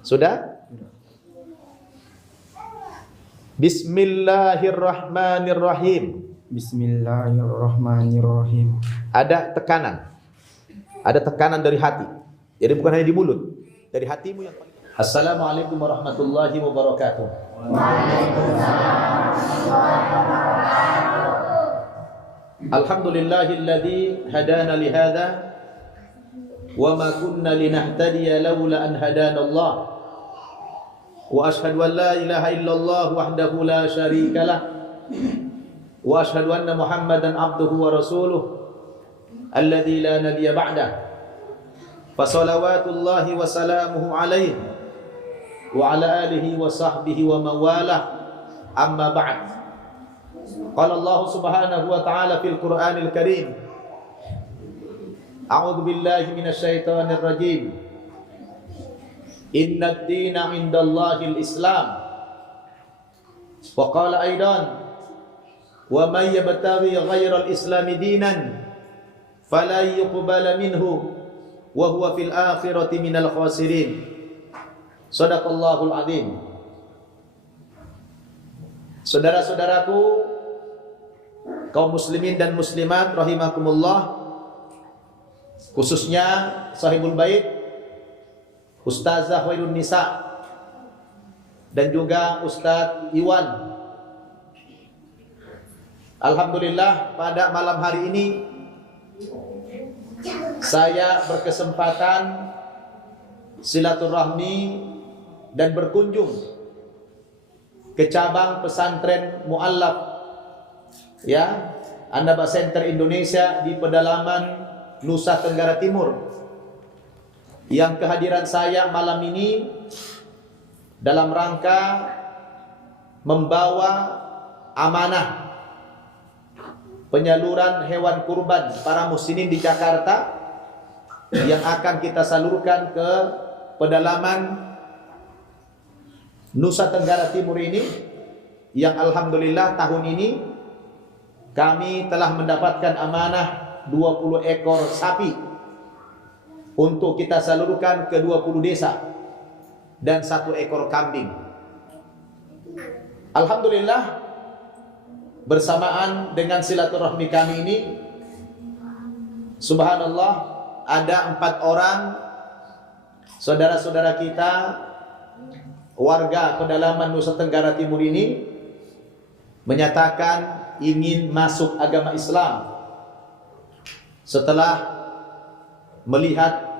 Sudah? Bismillahirrahmanirrahim. Bismillahirrahmanirrahim. Ada tekanan. Ada tekanan dari hati. Jadi bukan hanya di mulut, dari hatimu yang paling. Assalamualaikum warahmatullahi wabarakatuh. Alhamdulillahilladzi hadana li hadza wa ma kunna linahtadiya laula an hadana Allah. Wa ashhadu an la ilaha illallah wahdahu la syarika lah. Wa ashhadu anna Muhammadan abduhu wa rasuluh alladzi la nabiyya ba'dah. Fa salawatullahi wa salamuhu alaihi wa ala alihi wa sahbihi wa mawalah. Amma ba'd. Qala Allah subhanahu wa ta'ala fil Qur'anil Karim. A'udzu billahi minasy syaithanir rajim. Inna ad-dina 'indallahil Islam. Wa qala aidan wa may yabtaghi ghairal islami dinan fala yuqbala minhu wa huwa fil akhirati minal khasirin. Shadaqallahul azim. Saudara-saudaraku, kaum muslimin dan muslimat rahimakumullah, khususnya sahibul bait Ustazah Khairun Nisa dan juga Ustadz Iwan. Alhamdulillah pada malam hari ini saya berkesempatan silaturahmi dan berkunjung ke cabang pesantren Mu'allaf ya, An-Naba Center Indonesia di pedalaman Nusa Tenggara Timur. Yang kehadiran saya malam ini dalam rangka membawa amanah penyaluran hewan kurban para muslimin di Jakarta yang akan kita salurkan ke pedalaman Nusa Tenggara Timur ini, yang alhamdulillah tahun ini kami telah mendapatkan amanah 20 ekor sapi untuk kita salurkan ke 20 desa dan 1 ekor kambing. Alhamdulillah bersamaan dengan silaturahmi kami ini, subhanallah, ada 4 orang saudara-saudara kita warga pedalaman Nusa Tenggara Timur ini menyatakan ingin masuk agama Islam setelah melihat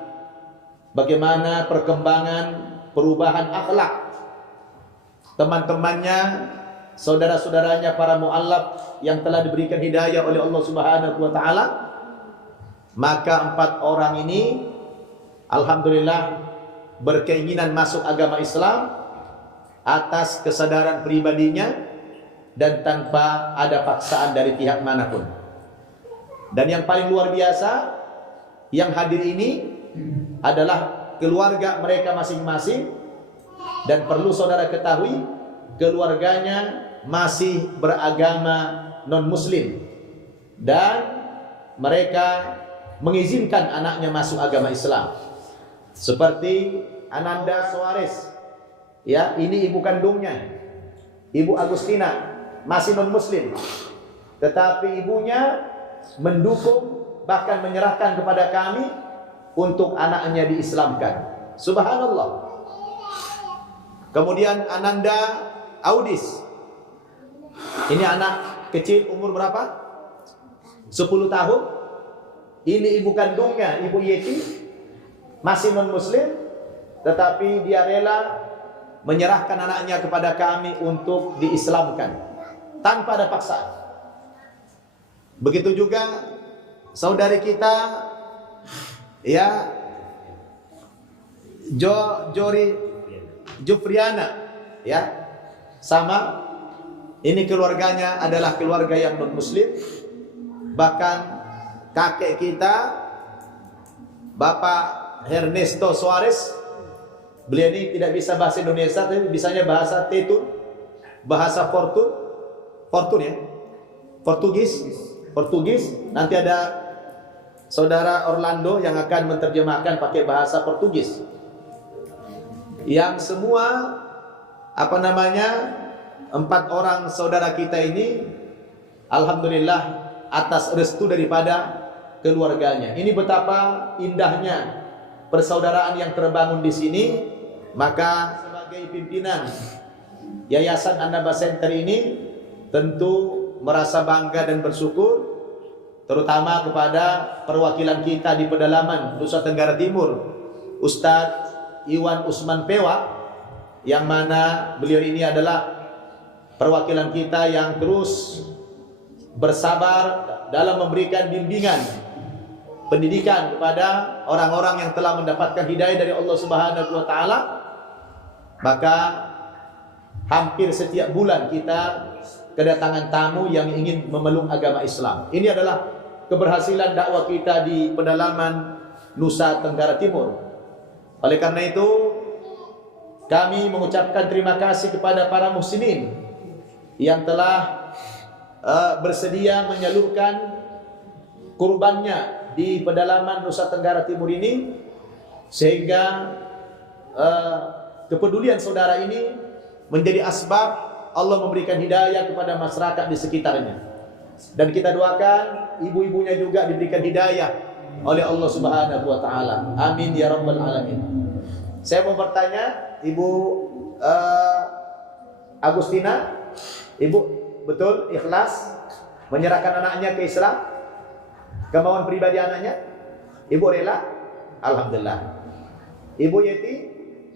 bagaimana perkembangan perubahan akhlak teman-temannya, saudara-saudaranya para mu'allaf yang telah diberikan hidayah oleh Allah Subhanahu wa taala. Maka 4 orang ini alhamdulillah berkeinginan masuk agama Islam atas kesadaran pribadinya dan tanpa ada paksaan dari pihak manapun. Dan yang paling luar biasa, yang hadir ini adalah keluarga mereka masing-masing, dan perlu saudara ketahui keluarganya masih beragama non-muslim dan mereka mengizinkan anaknya masuk agama Islam. Seperti Ananda Suarez ya, ini ibu kandungnya, Ibu Agustina, masih non-muslim, tetapi ibunya mendukung bahkan menyerahkan kepada kami untuk anaknya diislamkan. Subhanallah. Kemudian Ananda Audis, ini anak kecil umur berapa? 10 tahun. Ini ibu kandungnya, Ibu Yeti, masih non-muslim, tetapi dia rela menyerahkan anaknya kepada kami untuk diislamkan tanpa ada paksaan. Begitu juga saudari kita ya, Jofriana ya, sama, ini keluarganya adalah keluarga yang non muslim. Bahkan kakek kita Bapak Ernesto Suarez, beliau ini tidak bisa bahasa Indonesia, tapi bisanya bahasa Tetun, bahasa Portun ya, Portugis. Nanti ada saudara Orlando yang akan menerjemahkan pakai bahasa Portugis. yang semua empat orang saudara kita ini alhamdulillah atas restu daripada keluarganya. Ini betapa indahnya persaudaraan yang terbangun di sini. Maka sebagai pimpinan Yayasan An-Naba Center ini tentu merasa bangga dan bersyukur, terutama kepada perwakilan kita di pedalaman Nusa Tenggara Timur, Ustadz Iwan Usman Pewa, yang mana beliau ini adalah perwakilan kita yang terus bersabar dalam memberikan bimbingan pendidikan kepada orang-orang yang telah mendapatkan hidayah dari Allah Subhanahu wa taala. Maka hampir setiap bulan kita kedatangan tamu yang ingin memeluk agama Islam. Ini adalah keberhasilan dakwah kita di pedalaman Nusa Tenggara Timur. Oleh karena itu, kami mengucapkan terima kasih kepada para muslimin yang telah bersedia menyalurkan kurbannya di pedalaman Nusa Tenggara Timur ini, sehingga kepedulian saudara ini menjadi asbab Allah memberikan hidayah kepada masyarakat di sekitarnya. Dan kita doakan ibu-ibunya juga diberikan hidayah oleh Allah Subhanahu wa taala. Amin ya rabbal alamin. Saya mau bertanya, Ibu Agustina, Ibu betul ikhlas menyerahkan anaknya ke Islam? Kemauan pribadi anaknya? Ibu rela? Alhamdulillah. Ibu Yeti,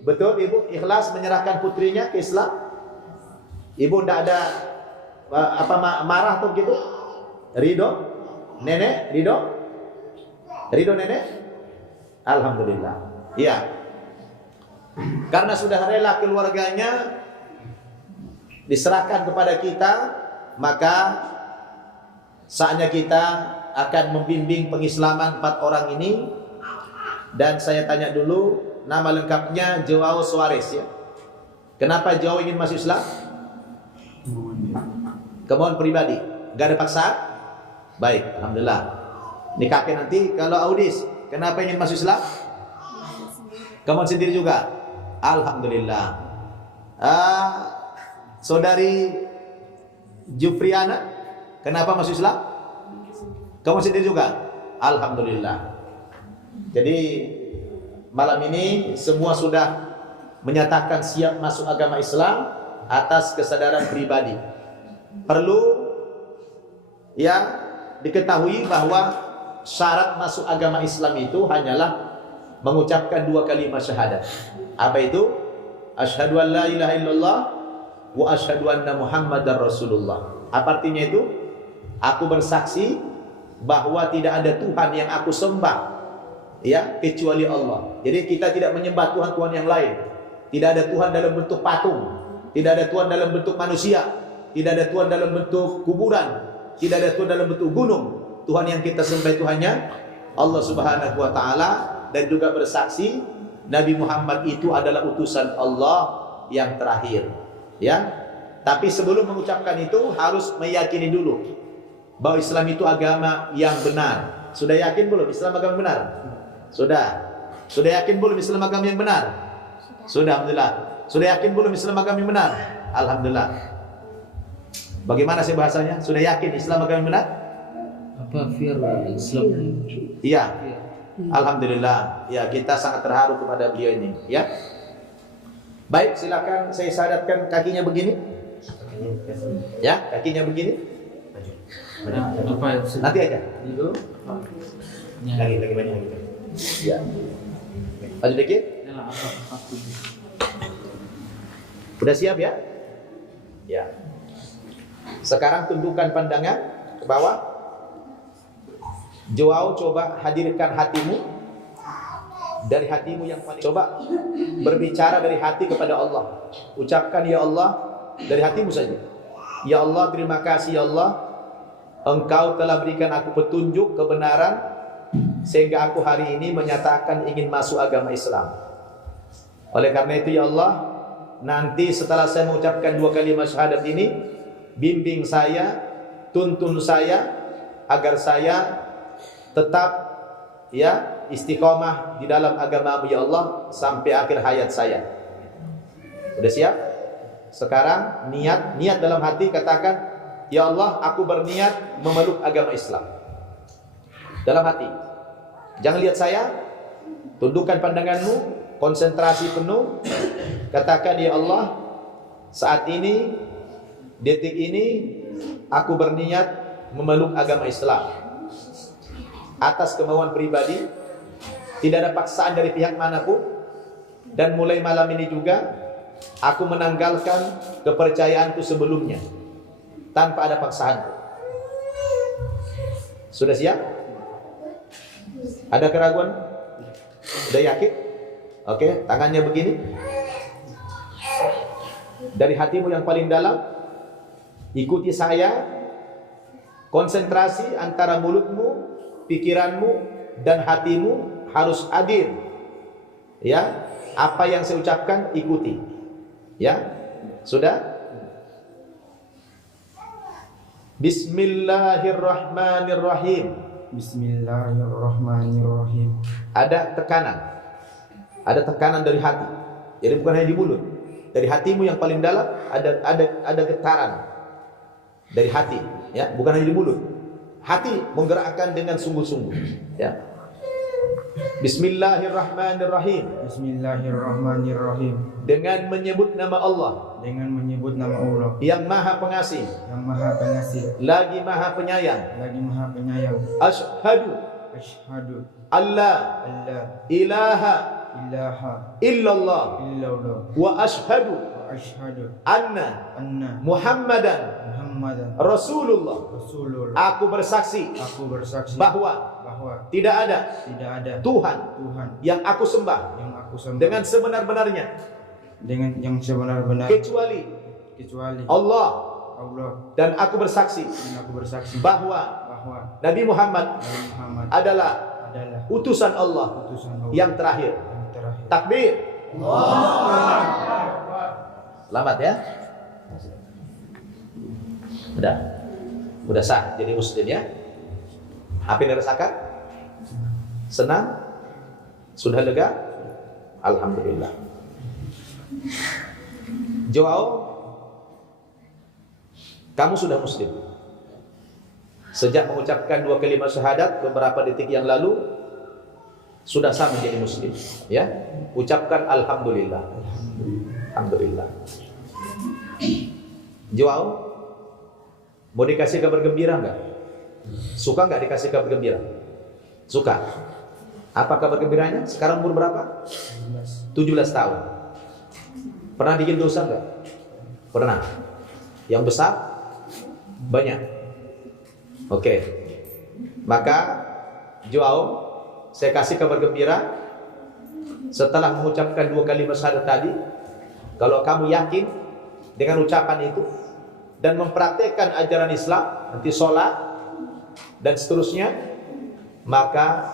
betul Ibu ikhlas menyerahkan putrinya ke Islam? Ibu tidak ada marah atau begitu? Ridho? Nenek ridho? Ridho nenek? Alhamdulillah. Iya. Karena sudah rela keluarganya diserahkan kepada kita, maka saatnya kita akan membimbing pengislaman 4 orang ini. Dan saya tanya dulu, nama lengkapnya Joao Suarez ya. Kenapa Joao ingin masuk Islam? Kemauan pribadi, gak ada paksaan? Baik, alhamdulillah. Ini kakek nanti. Kalau Audis, kenapa ingin masuk Islam? Kemauan sendiri juga? Alhamdulillah. Saudari Jufriana, kenapa masuk Islam? Kamu sendiri juga? Alhamdulillah. Jadi malam ini semua sudah menyatakan siap masuk agama Islam atas kesadaran pribadi. Perlu ya diketahui bahwa syarat masuk agama Islam itu hanyalah mengucapkan 2 kalimat syahadat. Apa itu? Asyhadu an la ilaha illallah wa asyhadu anna Muhammadar Rasulullah. Apa artinya itu? Aku bersaksi bahwa tidak ada Tuhan yang aku sembah ya kecuali Allah. Jadi kita tidak menyembah Tuhan yang lain. Tidak ada Tuhan dalam bentuk patung, tidak ada Tuhan dalam bentuk manusia, tidak ada Tuhan dalam bentuk kuburan, tidak ada Tuhan dalam bentuk gunung. Tuhan yang kita sembah itu hanya Allah Subhanahu wa taala, dan juga bersaksi Nabi Muhammad itu adalah utusan Allah yang terakhir. Ya. Tapi sebelum mengucapkan itu harus meyakini dulu bahwa Islam itu agama yang benar. Sudah yakin belum Islam agama yang benar? Sudah. Sudah yakin belum Islam agama yang benar? Sudah, alhamdulillah. Sudah yakin belum Islam agama yang benar? Alhamdulillah. Bagaimana sih bahasanya? Sudah yakin Islam agama yang benar? Apa Islam? Iya. Alhamdulillah. Ya, kita sangat terharu kepada beliau ini, ya. Baik, silakan saya syahadatkan kakinya begini. Ya, kakinya begini. Apa Nanti aja. itu? Lagi banyak lagi. Ya. Maju dikit. Udah siap ya? Ya. Sekarang tundukkan pandangan ke bawah. Joao, coba hadirkan hatimu dari hatimu yang paling. Coba berbicara dari hati kepada Allah. Ucapkan ya Allah dari hatimu saja. Ya Allah, terima kasih ya Allah, Engkau telah berikan aku petunjuk kebenaran sehingga aku hari ini menyatakan ingin masuk agama Islam. Oleh karena itu ya Allah, nanti setelah saya mengucapkan 2 kalimat syahadat ini, bimbing saya, tuntun saya agar saya tetap ya istiqomah di dalam agama-Mu ya Allah sampai akhir hayat saya. Udah siap? Sekarang niat dalam hati, katakan, ya Allah, aku berniat memeluk agama Islam. Dalam hati. Jangan lihat saya, tundukkan pandanganmu, konsentrasi penuh. Katakan, ya Allah, saat ini, detik ini, aku berniat memeluk agama Islam atas kemauan pribadi, tidak ada paksaan dari pihak manapun. Dan mulai malam ini juga aku menanggalkan kepercayaanku sebelumnya tanpa ada paksaan. Sudah siap? Ada keraguan? Sudah yakin? Oke, tangannya begini. Dari hatimu yang paling dalam, ikuti saya. Konsentrasi antara mulutmu, pikiranmu, dan hatimu harus hadir. Ya, apa yang saya ucapkan ikuti. Ya, sudah? Bismillahirrahmanirrahim. Bismillahirrahmanirrahim. Ada tekanan dari hati. Jadi bukan hanya di mulut. Dari hatimu yang paling dalam ada getaran dari hati, ya, bukan hanya di mulut. Hati menggerakkan dengan sungguh-sungguh, ya. Bismillahirrahmanirrahim. Bismillahirrahmanirrahim. Dengan menyebut nama Allah, Dengan menyebut nama Allah yang Maha Pengasih, yang Maha Pengasih, lagi Maha Penyayang. lagi Maha Penyayang. Asyhadu Asyhadu alla alla ilaha ilaha illallah illallah wa asyhadu wa asyhadu anna anna Muhammadan Muhammadan Rasulullah. Rasulullah. Aku bersaksi Aku bersaksi bahwa bahwa tidak ada tidak ada Tuhan Tuhan yang aku sembah yang aku sembah dengan sebenar-benarnya dengan yang sebenar-benar kecuali kecuali Allah, Allah, dan aku bersaksi dan aku bersaksi bahwa bahwa Nabi Muhammad Nabi Muhammad adalah adalah utusan Allah utusan Allah yang terakhir. yang terakhir. Takbir. Selamat ya. Udah sah jadi muslim ya. Apa yang dirasakan? Senang? Sudah lega? Alhamdulillah. Joao, kamu sudah muslim. Sejak mengucapkan 2 kalimat syahadat beberapa detik yang lalu sudah sah menjadi muslim, ya. Ucapkan alhamdulillah. Alhamdulillah. Joao, mau dikasih kabar gembira enggak? Suka enggak dikasih kabar gembira? Suka. Apa kabar gembiranya? Sekarang umur berapa? 17 tahun. Pernah bikin dosa enggak? Pernah. Yang besar? Banyak. Oke. Maka Joao, saya kasih kabar gembira. Setelah mengucapkan 2 kalimat syahadat tadi, kalau kamu yakin dengan ucapan itu dan mempraktekkan ajaran Islam, nanti sholat dan seterusnya, maka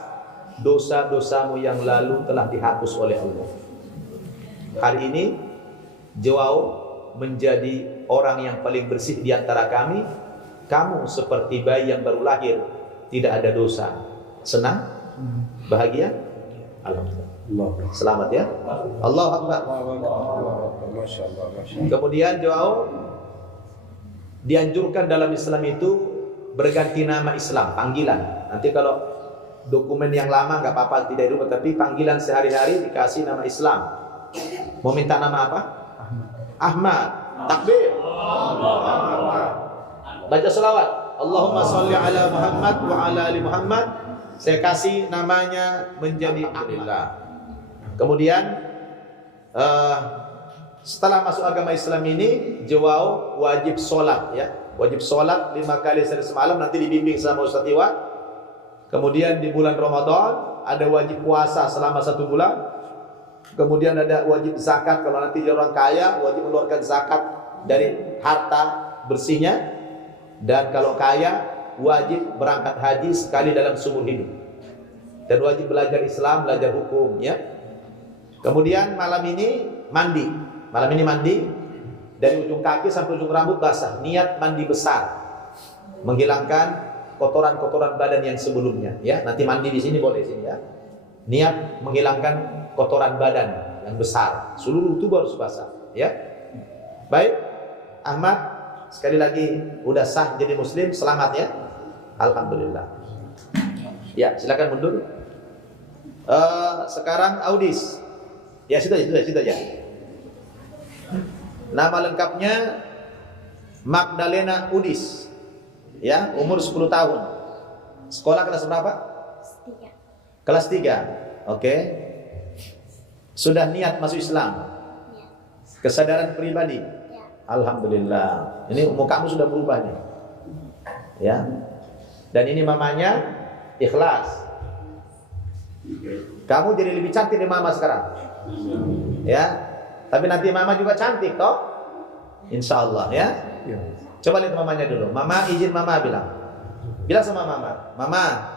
dosa-dosamu yang lalu telah dihapus oleh Allah. Hari ini Joao menjadi orang yang paling bersih di antara kami. Kamu seperti bayi yang baru lahir, tidak ada dosa. Senang? Bahagia? Alhamdulillah. Selamat ya. Allahu Akbar. Kemudian Joao dianjurkan dalam Islam itu berganti nama Islam, panggilan. Nanti kalau dokumen yang lama nggak apa-apa, tidak dirubah, tapi panggilan sehari-hari dikasih nama Islam. Mau minta nama apa? Ahmad. Takbir. Baca selawat. Allahumma sholli ala Muhammad wa ala ali Muhammad. Saya kasih namanya menjadi Alhamdulillah. Kemudian setelah masuk agama Islam ini, Joao wajib sholat, ya. Wajib sholat 5 kali sehari semalam. Nanti dibimbing sama Ustaz Iwan. Kemudian di bulan Ramadan ada wajib puasa selama 1 bulan. Kemudian ada wajib zakat. Kalau nanti dia orang kaya, wajib mengeluarkan zakat dari harta bersihnya. Dan kalau kaya, wajib berangkat haji sekali dalam seumur hidup. Dan wajib belajar Islam, belajar hukum, ya. Kemudian malam ini mandi. Malam ini mandi dari ujung kaki sampai ujung rambut basah. Niat mandi besar, menghilangkan kotoran-kotoran badan yang sebelumnya, ya. Nanti mandi di sini boleh sini, ya. Niat menghilangkan kotoran badan yang besar, seluruh tubuh harus basah. Ya. Baik. Ahmad, sekali lagi udah sah jadi muslim, selamat ya. Alhamdulillah. Ya, silakan mundur. Sekarang Audis. Ya, situ aja. Nama lengkapnya Magdalena Udis. Ya, umur 10 tahun. Sekolah kelas berapa? Kelas 3. Oke. Sudah niat masuk Islam? Ya. Kesadaran pribadi? Ya. Alhamdulillah. Ini mukamu sudah berubah nih. Ya. Dan ini mamanya ikhlas. Kamu jadi lebih cantik dari mama sekarang. Ya. Tapi nanti mama juga cantik toh? Insya Allah ya. Coba lihat mamanya dulu. Mama izin, mama bilang. Bilang sama mama. Mama,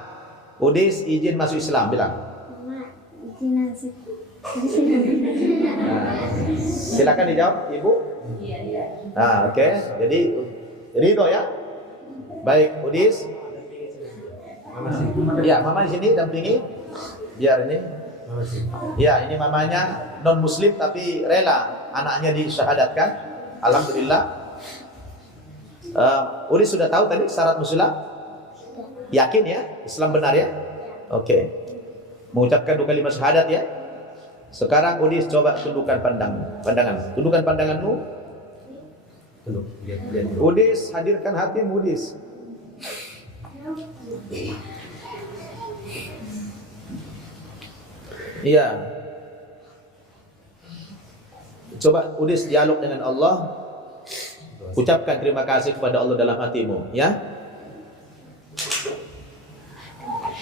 Udis izin masuk Islam, bilang. Mama izin masuk. Nah, silakan dijawab ibu. Iya. Nah, oke. Jadi ridho ya. Baik, Udis. Ya, mama di sini dampingi. Biar ini. Ya, ini mamanya non muslim tapi rela anaknya disyahadatkan. Alhamdulillah. Udis sudah tahu tadi syarat muslim? Yakin ya? Islam benar ya? Oke. Mengucapkan 2 kalimat syahadat ya. Sekarang Udis coba tundukkan pandangan. Tundukkan pandanganmu. Udis, hadirkan hatimu Udis. Iya. Coba Udis dialog dengan Allah. Ucapkan terima kasih kepada Allah dalam hatimu, ya.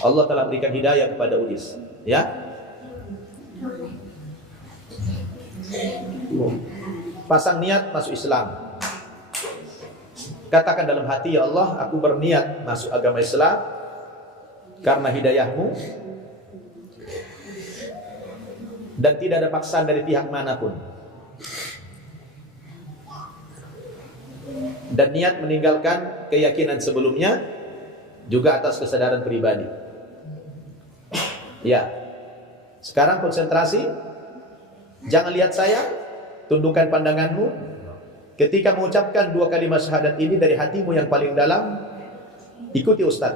Allah telah berikan hidayah kepada Udis, ya. Pasang niat masuk Islam. Katakan dalam hati, ya Allah, aku berniat masuk agama Islam karena hidayahmu dan tidak ada paksaan dari pihak manapun. Dan niat meninggalkan keyakinan sebelumnya juga atas kesadaran pribadi. Ya. Sekarang konsentrasi. Jangan lihat saya, tundukkan pandanganmu. Ketika mengucapkan 2 kalimat syahadat ini dari hatimu yang paling dalam, ikuti Ustaz.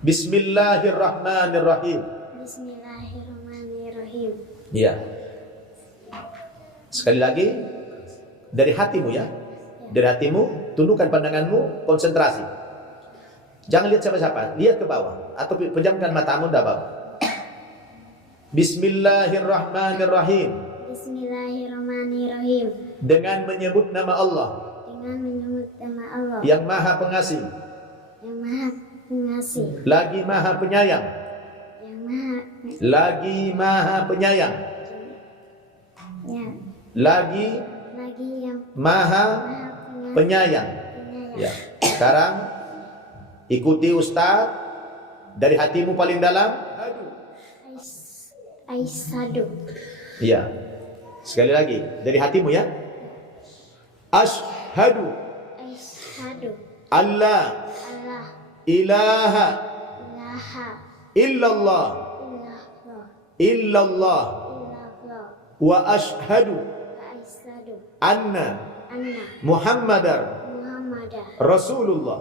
Bismillahirrahmanirrahim. Bismillahirrahmanirrahim. Iya. Sekali lagi, dari hatimu ya. Dari hatimu, tundukkan pandanganmu, konsentrasi. Jangan lihat siapa-siapa, lihat ke bawah atau pejamkan matamu dah bawah. Bismillahirrahmanirrahim. Bismillahirrahmanirrahim. Dengan menyebut nama Allah. Dengan menyebut nama Allah. Yang Maha Pengasih. Yang Maha Pengasih. Lagi Maha Penyayang. Yang Maha. Lagi Maha Penyayang. Ya. Lagi yang Maha Penyayang. Ya. Sekarang ikuti Ustaz dari hatimu paling dalam. Aisadu. Iya. Sekali lagi dari hatimu ya. Ashhadu Allah ilaha illallah wa ashhadu anna Muhammadar Rasulullah.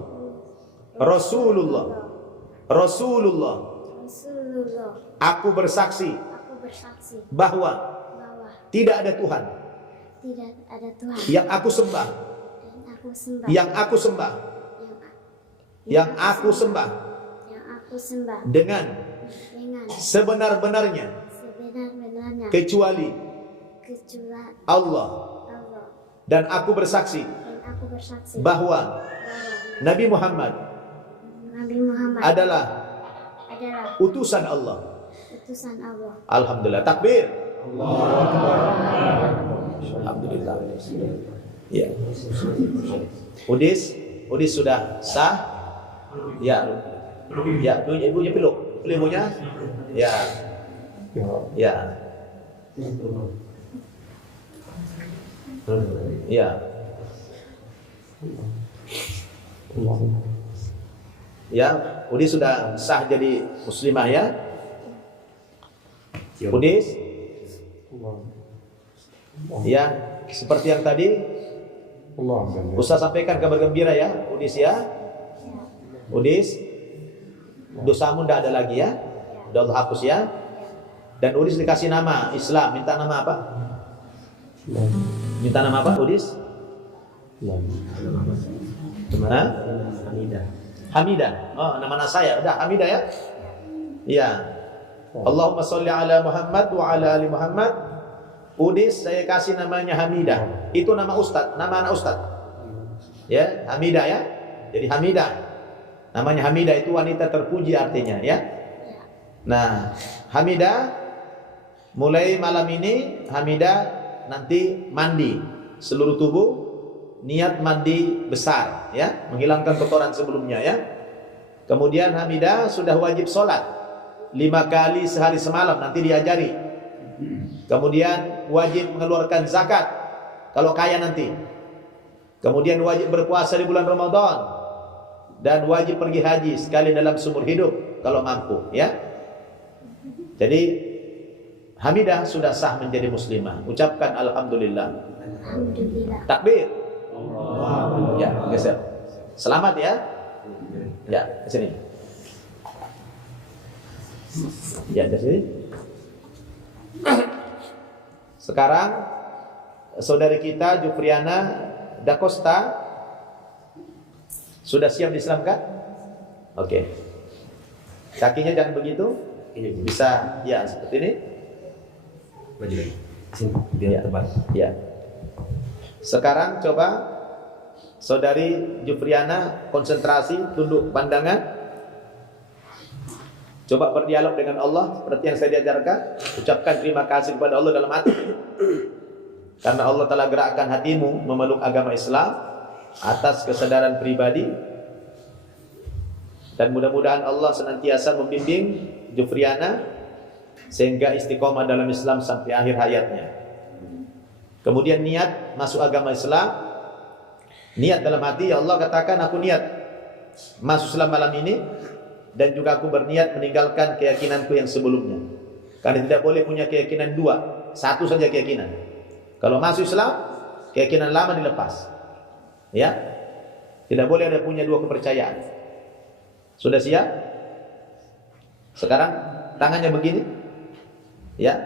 Aku bersaksi bahwa tidak ada Tuhan yang aku sembah dengan sebenar-benarnya kecuali Allah. Dan aku bersaksi bahwa Nabi Muhammad adalah utusan Allah. Alhamdulillah. Takbir. Alhamdulillah. Ya. Udis sudah sah. Ya. Ya, ibunya peluk. Ibunya. Ya. Ya. Ya. Ya, Udis sudah sah jadi muslimah ya. Udis. Ya, seperti yang tadi Ustaz sampaikan kabar gembira ya, Udis ya. Udis, dosamu tidak ada lagi ya, udah Allah hapus ya. Dan Udis dikasih nama Islam, minta nama apa? Minta nama apa Udis? Hah? Hamidah. Oh, nama anak saya, udah Hamidah ya? Iya. Allahumma sholli ala Muhammad wa ala ali Muhammad. Udis saya kasih namanya Hamidah. Itu nama Ustaz, nama anak Ustaz. Ya, Hamidah ya. Jadi Hamidah. Namanya Hamidah itu wanita terpuji artinya ya. Nah, Hamidah mulai malam ini Hamidah nanti mandi seluruh tubuh, niat mandi besar ya, menghilangkan kotoran sebelumnya ya. Kemudian Hamidah sudah wajib sholat 5 kali sehari semalam, nanti diajari. Kemudian wajib mengeluarkan zakat kalau kaya nanti. Kemudian wajib berpuasa di bulan Ramadan dan wajib pergi haji sekali dalam seumur hidup kalau mampu ya. Jadi Hamidah sudah sah menjadi muslimah. Ucapkan alhamdulillah. Alhamdulillah. Takbir. Ya, geser. Selamat ya. Ya, ke sini. Ya, ke sini. Sekarang saudari kita Jufriana Da Costa sudah siap diislamkan? Oke. Kakinya jangan begitu. Bisa ya seperti ini. Maju lagi. Sini, biar tebal. Ya. Sekarang coba saudari Jufriana konsentrasi, tunduk pandangan. Coba berdialog dengan Allah seperti yang saya diajarkan. Ucapkan terima kasih kepada Allah dalam hati. Karena Allah telah gerakkan hatimu memeluk agama Islam atas kesadaran pribadi. Dan mudah-mudahan Allah senantiasa membimbing Jufriana sehingga istiqomah dalam Islam sampai akhir hayatnya. Kemudian niat masuk agama Islam. Niat dalam hati, ya Allah katakan aku niat masuk Islam malam ini. Dan juga aku berniat meninggalkan keyakinanku yang sebelumnya. Karena tidak boleh punya keyakinan dua, satu saja keyakinan. Kalau masuk Islam, keyakinan lama dilepas. Ya, tidak boleh ada punya dua kepercayaan. Sudah siap? Sekarang tangannya begini, ya,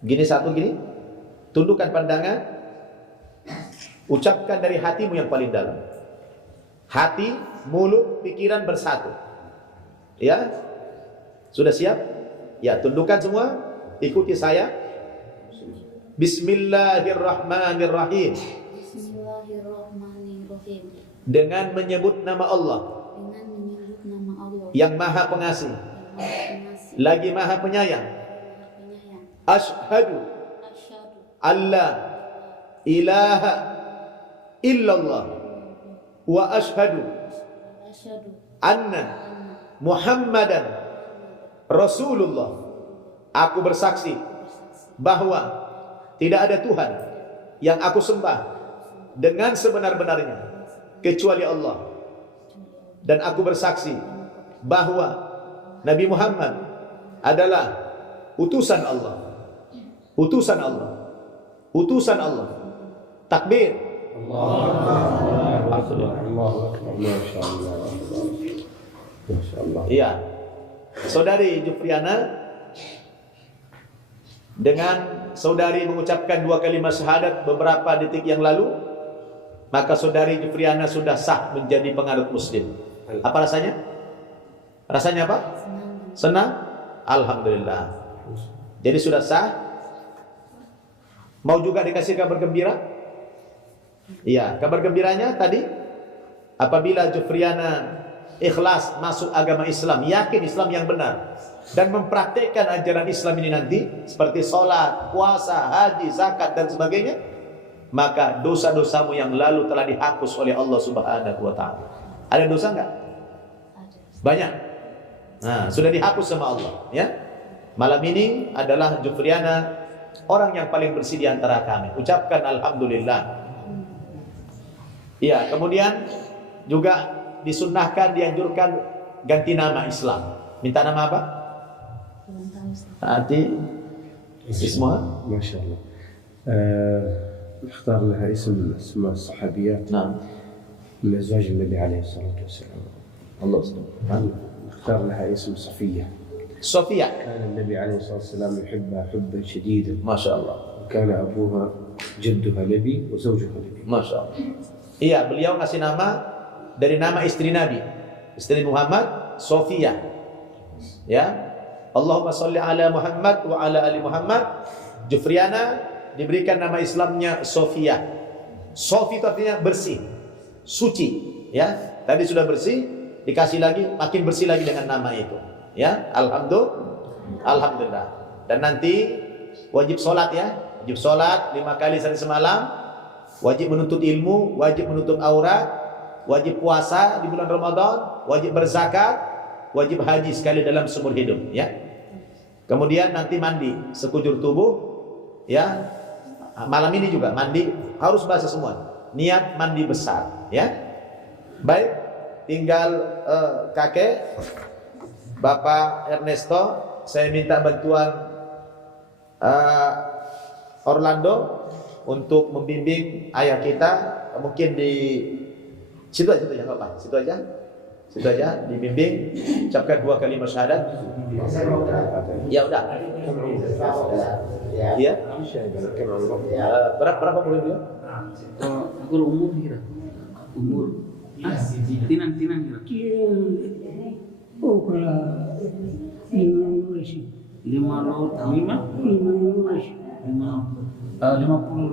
gini satu gini, tundukkan pandangan, ucapkan dari hatimu yang paling dalam. Hati, mulut, pikiran bersatu. Ya, sudah siap? Ya, tundukkan semua, ikuti saya. Bismillahirrahmanirrahim. Bismillahirrahmanirrahim. Dengan menyebut nama Allah. Dengan menyebut nama Allah. Yang Maha Pengasih. Yang Maha Pengasih. Lagi Maha Penyayang. Maha Penyayang. Asyhadu Asyhadu alla ilaha illallah wa asyhadu Asyhadu anna Muhammadan Rasulullah. Aku bersaksi bahwa tidak ada Tuhan yang aku sembah dengan sebenar-benarnya kecuali Allah. Dan aku bersaksi bahwa Nabi Muhammad adalah utusan Allah. Utusan Allah. Utusan Allah. Takbir. Iya. Saudari Jufriana, dengan saudari mengucapkan 2 kalimat syahadat beberapa detik yang lalu, maka saudari Jufriana sudah sah menjadi penganut muslim. Apa rasanya? Rasanya apa? Senang? Alhamdulillah. Jadi sudah sah. Mau juga dikasih kabar gembira? Iya, kabar gembiranya tadi apabila Jufriana ikhlas masuk agama Islam, yakin Islam yang benar, dan mempraktikkan ajaran Islam ini nanti seperti sholat, puasa, haji, zakat dan sebagainya, maka dosa-dosamu yang lalu telah dihapus oleh Allah Subhanahu wa taala. Ada dosa enggak? Banyak. Nah, sudah dihapus sama Allah, ya. Malam ini adalah Jufriana orang yang paling bersih di antara kami. Ucapkan alhamdulillah. Iya, kemudian juga disunnahkan, dianjurkan ganti nama Islam. Minta nama apa? Nanti Isma. Masya Allah. نختار لها اسم اسماء الصحابيات Nah, من أزواج النبي عليه الصلاة والسلام. Allah Subhanahu. نختار لها اسم صفية. Sofia. كان النبي عليه الصلاة والسلام يحبها حبا شديدا، Masya Allah. وكان أبوها جدها نبي وزوجها نبي. Masya Allah. Iya, beliau ngasih nama dari nama istri Nabi, istri Muhammad, Sofia. Ya, Allahumma sholli ala Muhammad wa ala ali Muhammad. Jufriana diberikan nama Islamnya Sofia. Sofi itu artinya bersih, suci. Ya, tadi sudah bersih, dikasih lagi, makin bersih lagi dengan nama itu. Ya, alhamdulillah. Dan nanti wajib sholat ya, wajib sholat 5 kali sehari semalam. Wajib menuntut ilmu, wajib menutup aurat, wajib puasa di bulan Ramadan, wajib berzakat, wajib haji sekali dalam seumur hidup, ya. Kemudian nanti mandi sekujur tubuh, ya. Malam ini juga mandi harus basah semua. Niat mandi besar, ya. Baik, tinggal kakek Bapak Ernesto, saya minta bantuan Orlando untuk membimbing ayah kita, mungkin di situ aja nggak apa, situ aja dibimbing, ucapkan 2 kalimat syahadat. Ya udah. Iya. Berapa umur dia? Aku umur kira. Umur. Tinan kira. Oh, kalau 50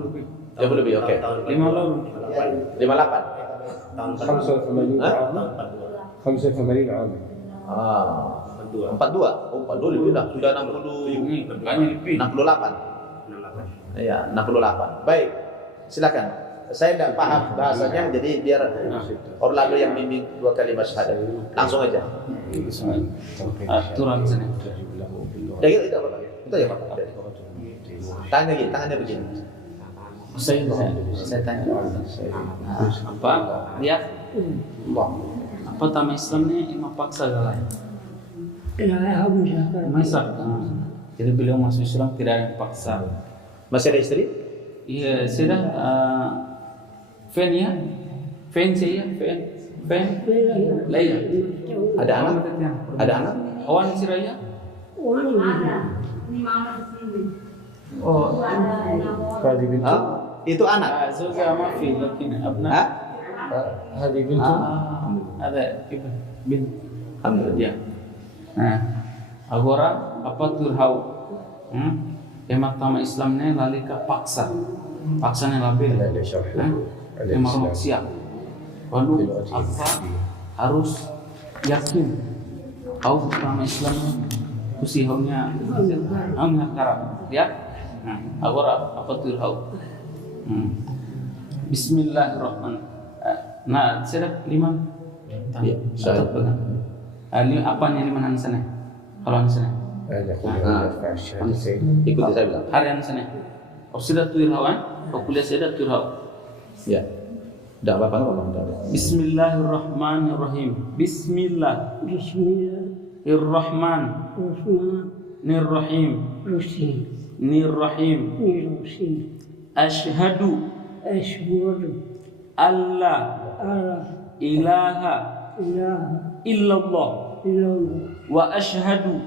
lebih. 50 lebih, oke. 58. 85 عاما. 42. Oh, 42 lebih dah. Sudah 68. Iya, 68. Baik. Silakan. Saya tidak paham bahasanya, jadi biar Orlando yang bimbing 2 kalimat syahadat. Langsung aja. Aturan sana. Ya itu apa? Itu ya Pak. Tangannya begini. Saya tanya. Apa? Lihat. Apa nama Islamnya Imam Paksa galai? Masak. Jadi beliau masuk Islam tidak ada yang paksa. Masih ada istri? Iya, sudah. Fen ya? Fen saya? Fen? Laya. Ada anak? Ada anak? Awan si Raya? Oh, هذه بنت Itu anak. زوجها ما في لكن أبناء. Hah? هذه بنت هذا ابن بنت. Alhamdulillah. Ya. Nah, agora apa turhau? Emak tama Islamnya lalika paksa. Paksanya labil. لا شرح Emak siap. Lalu apa harus yakin? Kau tama Islamnya kusihaunya angnya karab. Ya. Nah, agora apa turhau? Bismillahirrahmanirrahim. Nah, sedap 5. Iya, saya. Apa nih 5 nan sana? Kalau nan sana. نقول نرفع الشهادتين. Ikuti saya bilang. Harian sana. Sudah turhawan, kuliah sudah turhaw. Ya. Enggak apa-apa. Bismillahirrahmanirrahim. Bismillahirrahmanirrahim. Nirrahim. Ashhadu alla ilaha illallah wa ashhadu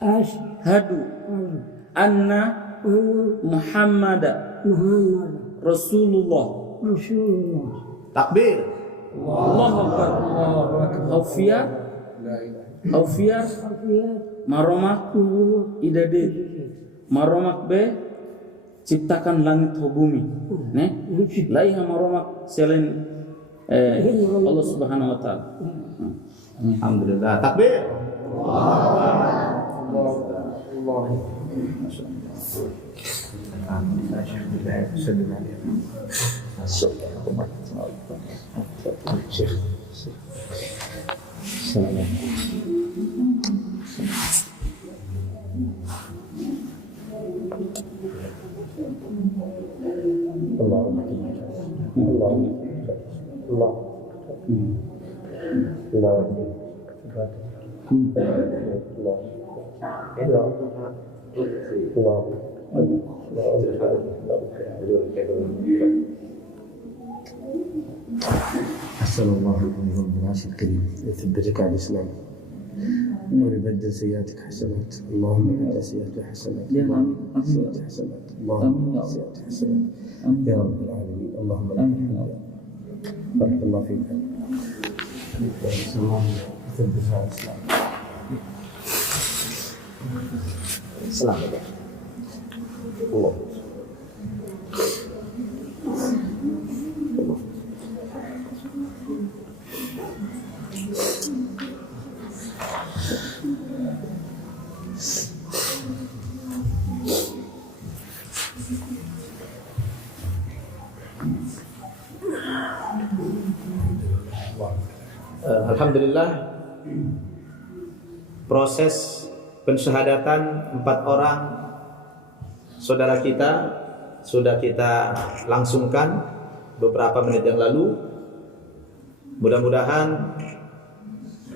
ashhadu anna Muhammad Rasulullah. Takbir. Allahu Akbar. Aufiyar maromak idade maromak be ciptakan langit dan bumi. Laiha maromak selain Allah Subhanahu wa taala. Alhamdulillah. Takbir. سلم عليه شيخ السلام عليكم. الله الله الله الله الله أسأل الله أن رب العرش الكريم يثبتك على الإسلام ويبدل سيئاتك حسنات. اللهم بدل سيئاتك حسنات. اللهم سيئاتك حسنات. اللهم سيئاتك حسنات يا رب العالمين. اللهم لك الحمد. بارك الله فيك. أسأل الله يثبتك على الإسلام. Selamat. Allah. Alhamdulillah, proses pensyahadatan 4 orang saudara kita sudah kita langsungkan beberapa menit yang lalu. Mudah-mudahan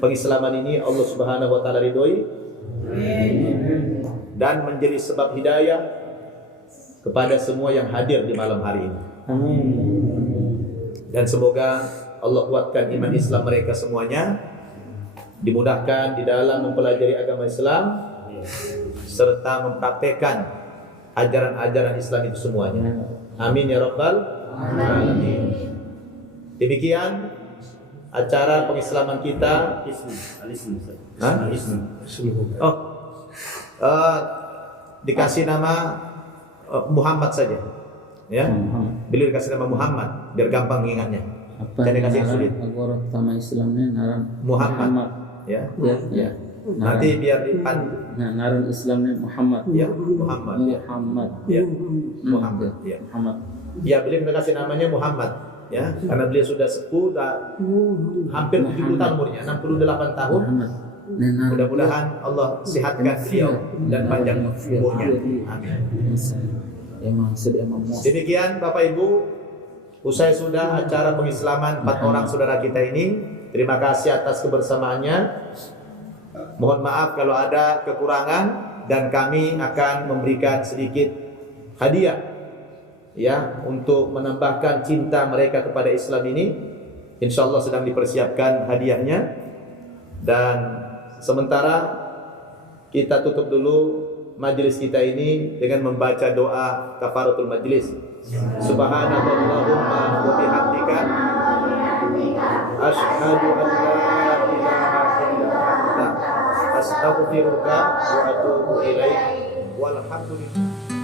pengislaman ini Allah Subhanahu wa taala ridhoi dan menjadi sebab hidayah kepada semua yang hadir di malam hari ini. Dan semoga Allah kuatkan iman Islam mereka semuanya, dimudahkan di dalam mempelajari agama Islam serta mempraktekkan ajaran-ajaran Islam itu semuanya. Amin ya rabbal alamin. Demikian acara pengislaman kita. Dikasih nama Muhammad saja, ya. Beliau dikasih nama Muhammad biar gampang mengingatnya. Jangan dikasih yang sulit. Agora utama Islamnya naran Muhammad, ya. Ya. Nanti biar dipandu. Nah, naran Islamnya Muhammad. Ya, Muhammad. Ya. Muhammad. Ya. Muhammad. Ya. Muhammad. Ya, beliau kita kasih namanya Muhammad, ya. Karena beliau sudah sepuh, hampir 70 tahun umurnya, 68 tahun. Mudah-mudahan Allah sehatkan beliau dan panjang umurnya. Amin. Demikian Bapak Ibu, usai sudah acara pengislaman 4 orang saudara kita ini. Terima kasih atas kebersamaannya. Mohon maaf kalau ada kekurangan dan kami akan memberikan sedikit hadiah, ya, untuk menambahkan cinta mereka kepada Islam ini. Insya Allah sedang dipersiapkan hadiahnya. Dan sementara kita tutup dulu majelis kita ini dengan membaca doa kafaratul majelis. Subhanallahumma wa bihamdika asyhadu an la ilaha illa anta astaghfiruka wa atubu ilaik. Walhamdulillah.